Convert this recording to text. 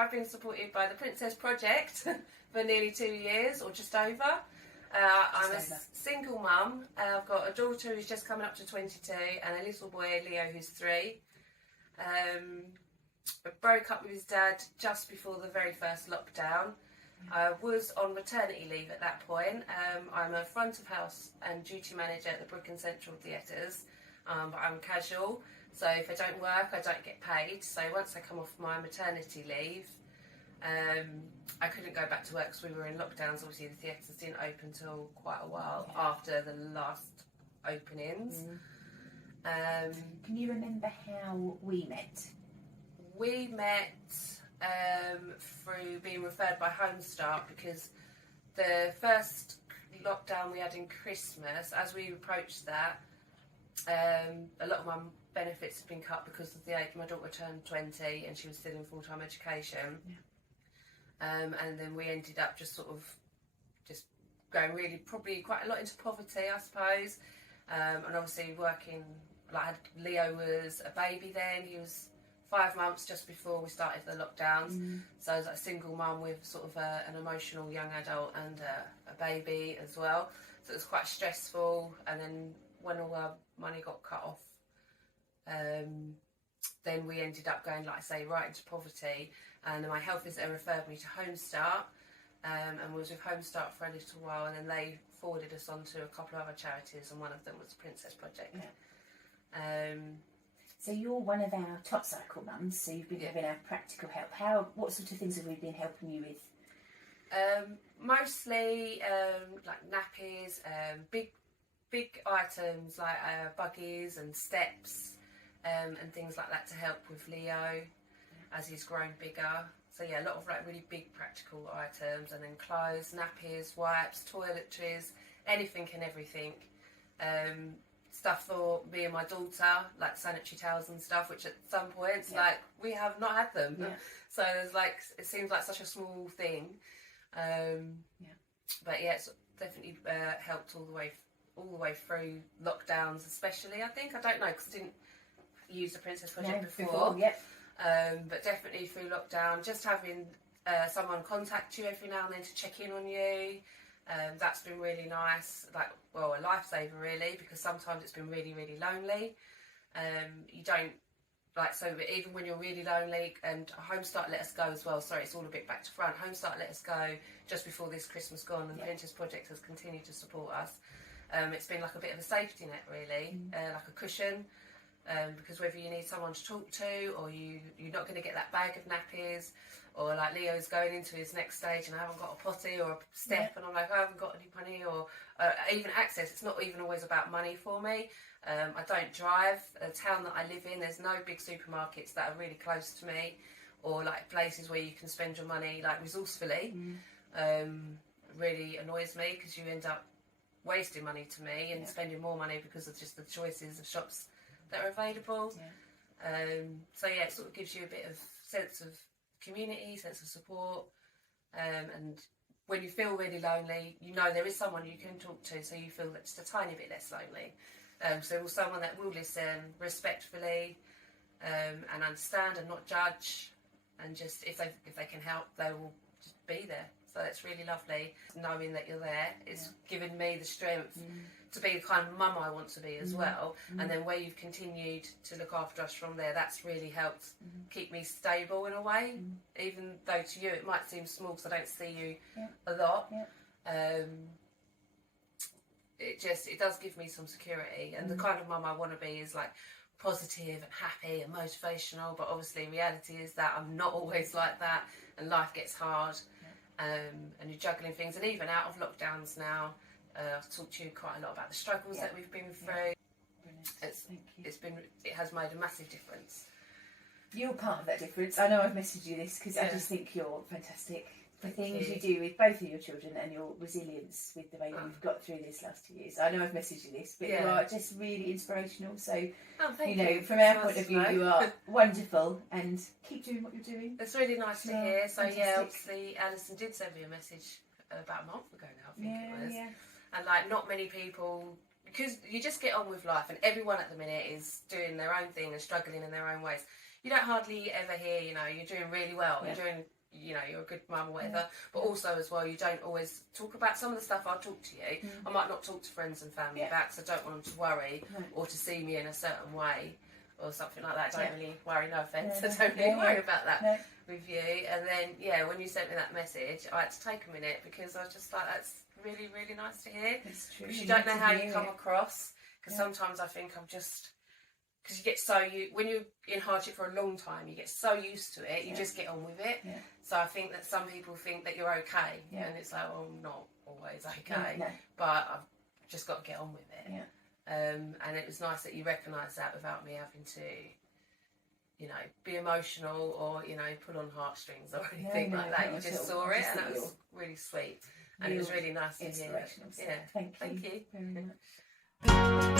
I've been supported by the Princess Project for nearly 2 years, or just over. I'm a single mum. I've got a daughter who's just coming up to 22 and a little boy, Leo, who's 3. I broke up with his dad just before the very first lockdown. I was on maternity leave at that point. I'm a front of house and duty manager at the Brooklyn Central Theatres, but I'm casual, so if I don't work I don't get paid. So once I come off my maternity leave, I couldn't go back to work because we were in lockdowns. Obviously the theatres didn't open till quite a while after the last openings. Can you remember how we met? We met through being referred by Home Start, because the first lockdown we had in Christmas, as we approached that, a lot of my benefits had been cut because of the age. My daughter turned 20 and she was still in full-time education. And then we ended up just going really probably quite a lot into poverty, I suppose. And obviously working, like Leo was a baby then, he was 5 months just before we started the lockdowns. So I was like a single mum with sort of an emotional young adult and a baby as well. So it was quite stressful. And then when all our money got cut off, then we ended up going, like I say, right into poverty. And my health visitor referred me to Home Start, and was with Home Start for a little while, and then they forwarded us on to a couple of other charities, and one of them was the Princess Project. So you're one of our Totcycle mums, so you've been having our practical help. What sort of things have we been helping you with? Mostly like nappies, big items like buggies and steps, and things like that to help with Leo as he's grown bigger. So yeah, a lot of like really big practical items, and then clothes, nappies, wipes, toiletries, anything and everything. Stuff for me and my daughter, like sanitary towels and stuff, which at some points like we have not had them. So there's like, it seems like such a small thing. But yeah, it's definitely helped all the way through lockdowns, especially. I think, I don't know, because I didn't use the Princess Project before. But definitely through lockdown, just having someone contact you every now and then to check in on you, that's been really nice. Like, well, a lifesaver really, because sometimes it's been really, really lonely. You don't, like, so even when you're really lonely, and Home Start let us go as well. Sorry, it's all a bit back to front. Home Start let us go just before this Christmas gone, and the Princess Project has continued to support us. It's been like a bit of a safety net really, like a cushion. Because whether you need someone to talk to, or you're not going to get that bag of nappies, or like Leo's going into his next stage and I haven't got a potty or a step, and I'm like, I haven't got any money, or even access. It's not even always about money for me. I don't drive. The town that I live in, there's no big supermarkets that are really close to me, or like places where you can spend your money like resourcefully. Really annoys me, because you end up wasting money to me and spending more money because of just the choices of shops that are available. So yeah, it sort of gives you a bit of sense of community, sense of support, and when you feel really lonely, you know there is someone you can talk to, so you feel that just a tiny bit less lonely. So someone that will listen respectfully, and understand and not judge, and just if they can help, they will just be there. So it's really lovely knowing that you're there. It's given me the strength to be the kind of mum I want to be as well. And then where you've continued to look after us from there, that's really helped keep me stable in a way. Even though to you it might seem small because I don't see you a lot. It does give me some security. And the kind of mum I want to be is like positive and happy and motivational. But obviously reality is that I'm not always like that, and life gets hard. And you're juggling things, and even out of lockdowns now, I've talked to you quite a lot about the struggles that we've been through. It has made a massive difference. You're part of that difference. I know I've messaged you this because I just think you're fantastic. The things you do with both of your children, and your resilience with the way that you've got through this last 2 years. I know I've messaged you this, but you are just really inspirational. So, you know, from our point of view, you are wonderful, and keep doing what you're doing. It's really nice to hear. So yeah, obviously Alison did send me a message about a month ago now, I think it was. And like, not many people, because you just get on with life, and everyone at the minute is doing their own thing and struggling in their own ways. you don't hardly ever hear, you know, you're doing really well, you're doing, you know, you're a good mum or whatever, but also as well, you don't always talk about some of the stuff I'll talk to you. I might not talk to friends and family about, because I don't want them to worry or to see me in a certain way or something like that. I don't really worry, no offence, I don't really worry about that with you. And then, when you sent me that message, I had to take a minute, because I was just like, that's really, really nice to hear. It's true. Because you don't know how you come across, because sometimes I think I'm just... Because you get when you're in hardship for a long time, you get so used to it, you just get on with it. So I think that some people think that you're okay, and it's like, well, I'm not always okay, but I've just got to get on with it. And it was nice that you recognised that without me having to, you know, be emotional or, you know, pull on heartstrings or anything like that. You just saw it, and that was really sweet, and it was really nice to hear. Thank you. Thank you very much.